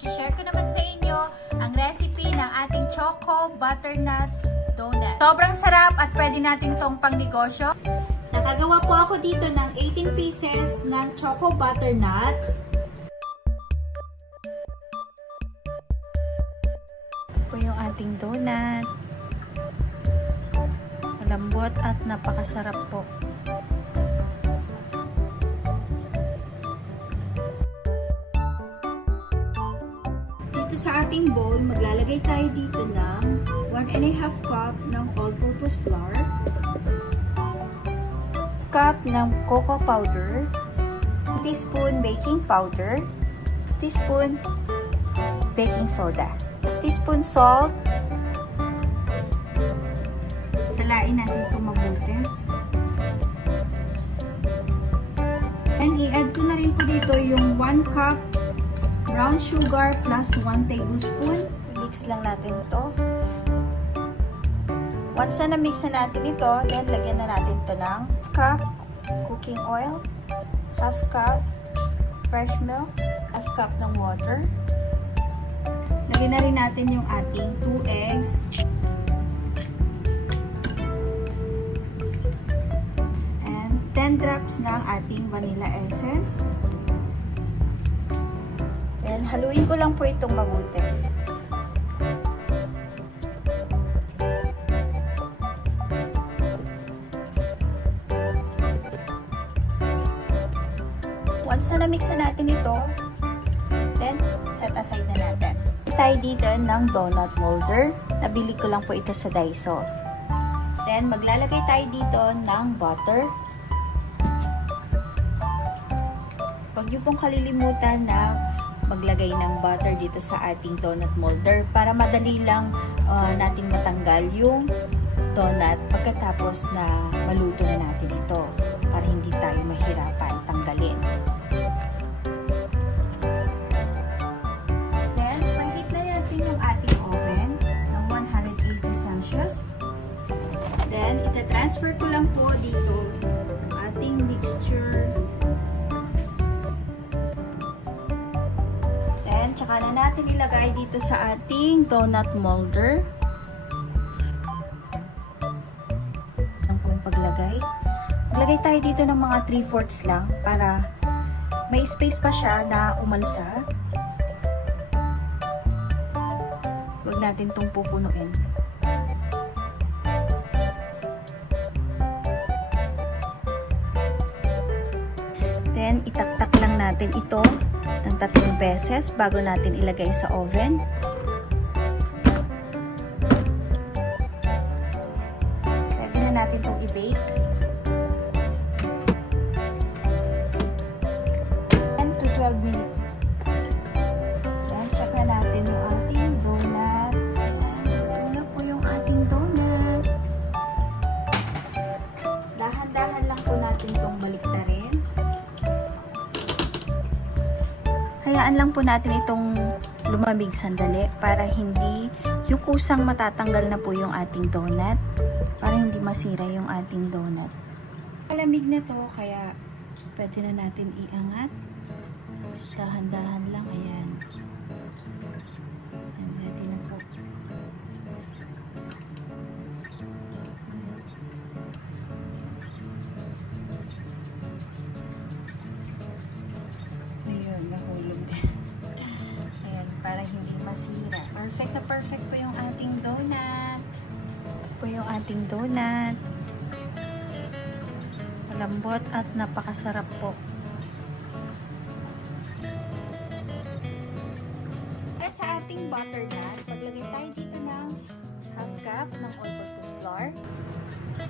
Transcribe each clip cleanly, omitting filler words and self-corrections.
i-share ko naman sa inyo ang recipe ng ating Choco Butternut Donut. Sobrang sarap at pwede natin itong pangnegosyo. Nakagawa po ako dito ng 18 pieces ng Choco Butternuts. Ito po yung ating donut. Malambot at napakasarap po. Sa ating bowl, maglalagay tayo dito ng 1½ cup ng all-purpose flour, cup ng cocoa powder, 1 teaspoon baking powder, 1 teaspoon baking soda, 1 teaspoon salt. Salain natin ito mabuti. And i-add ko na rin po dito yung 1 cup brown sugar plus 1 tablespoon. I-mix lang natin ito. Once na na-mix na natin ito, then lagyan na natin ito ng cup cooking oil, half cup fresh milk, half cup ng water. Lagyan na rin natin yung ating 2 eggs. And 10 drops ng ating vanilla essence. And haluin ko lang po itong mabuti. Once na na-mix na natin ito, then set aside na natin. Tayo dito ng donut molder. Nabili ko lang po ito sa Daiso. Then maglalagay tayo dito ng butter. Huwag niyo pong kalilimutan na maglagay ng butter dito sa ating donut molder para madali lang natin matanggal yung donut pagkatapos na maluto na natin ito para hindi tayo mahirapan tanggalin. Then, preheat na natin yung ating oven ng 180 Celsius. Then, ita-transfer ko lang po dito ang ating mixture. Tsaka na natin ilagay dito sa ating donut molder. Ang pong paglagay. Maglagay tayo dito ng mga 3/4 lang para may space pa siya na umalsa. Huwag natin itong pupunuin. Then, itaktak lang natin ito ng 3 beses bago natin ilagay sa oven. Pwede na natin itong i-bake. 10 to 12 minutes. Then, check na natin yung ating donut. Ito na po yung ating donut. Dahan-dahan lang po natin itong baliktarin. Hayaan lang po natin itong lumamig sandali para hindi yung kusang matatanggal na po yung ating donut para hindi masira yung ating donut. Malamig na to kaya pwede na natin iangat. Dahan-dahan lang. Ayan. And ready na po. Ayun, nahulog din. Ayan, para hindi masira. Perfect na perfect po yung ating donut. Ito po yung ating donut. Malambot at napakasarap po. Para sa ating butternut, paglagay tayo dito ng half cup ng all-purpose flour,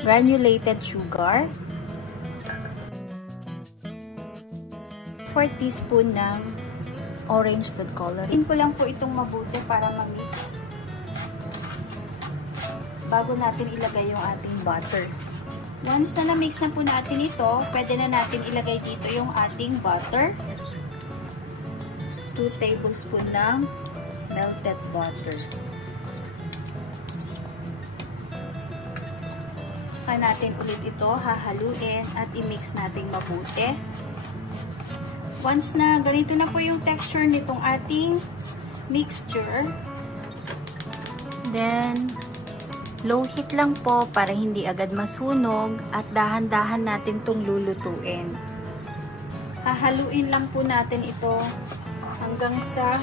granulated sugar, 4 teaspoon ng orange food color. In ko lang po itong mabuti para ma-mix bago natin ilagay yung ating butter. Once na na-mix na po natin ito, pwede na natin ilagay dito yung ating butter. 2 tablespoon ng melted butter. Tsaka natin ulit ito hahaluin at i-mix natin mabuti. Once na ganito na po yung texture nitong ating mixture. Then, low heat lang po para hindi agad masunog at dahan-dahan natin itong lulutuin. Hahaluin lang po natin ito hanggang sa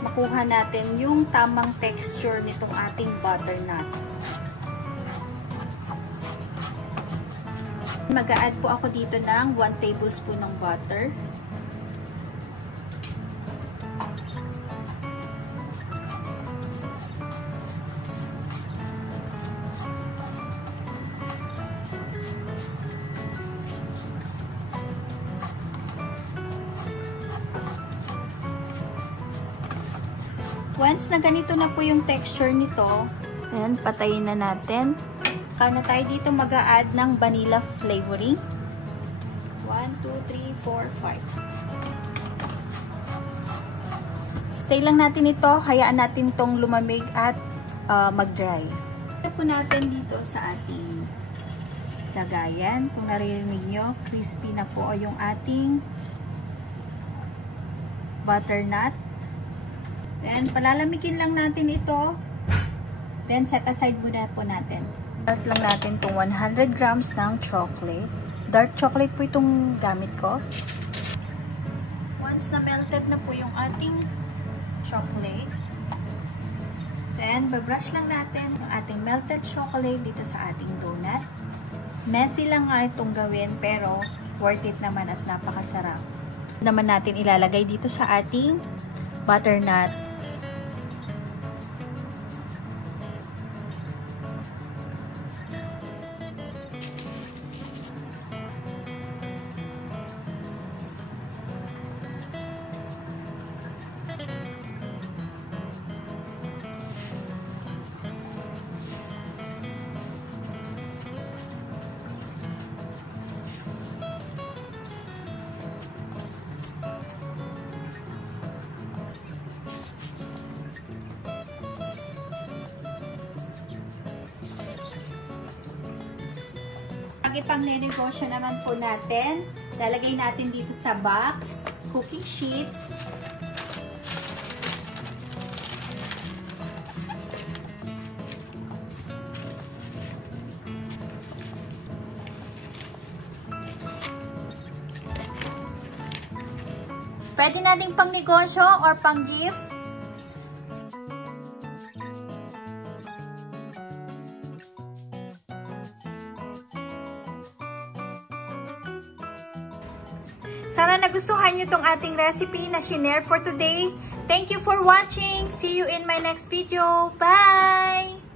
makuha natin yung tamang texture nitong ating butternut. Mag-a-add po ako dito ng 1 tablespoon ng butter. Once na ganito na po yung texture nito, ayan, patayin na natin. Na tayo dito mag-a-add ng vanilla flavoring. 1, 2, 3, 4, 5. Stay lang natin ito. Hayaan natin itong lumamig at mag-dry. Ito po natin dito sa ating lagayan. Kung naririnig nyo, crispy na po yung ating butternut. Then, palalamigin lang natin ito. Then, set aside muna po natin. Add lang natin itong 100 grams ng chocolate. Dark chocolate po itong gamit ko. Once na melted na po yung ating chocolate, then, babrush lang natin yung ating melted chocolate dito sa ating donut. Messy lang nga itong gawin, pero worth it naman at napakasarap. Naman natin ilalagay dito sa ating butternut. Ang ipang nenegosyo naman po natin, lalagay natin dito sa box, cooking sheets. Pwede nating pang negosyo or pang gift. Sana nagustuhan nyo itong ating recipe na shinare for today. Thank you for watching. See you in my next video. Bye!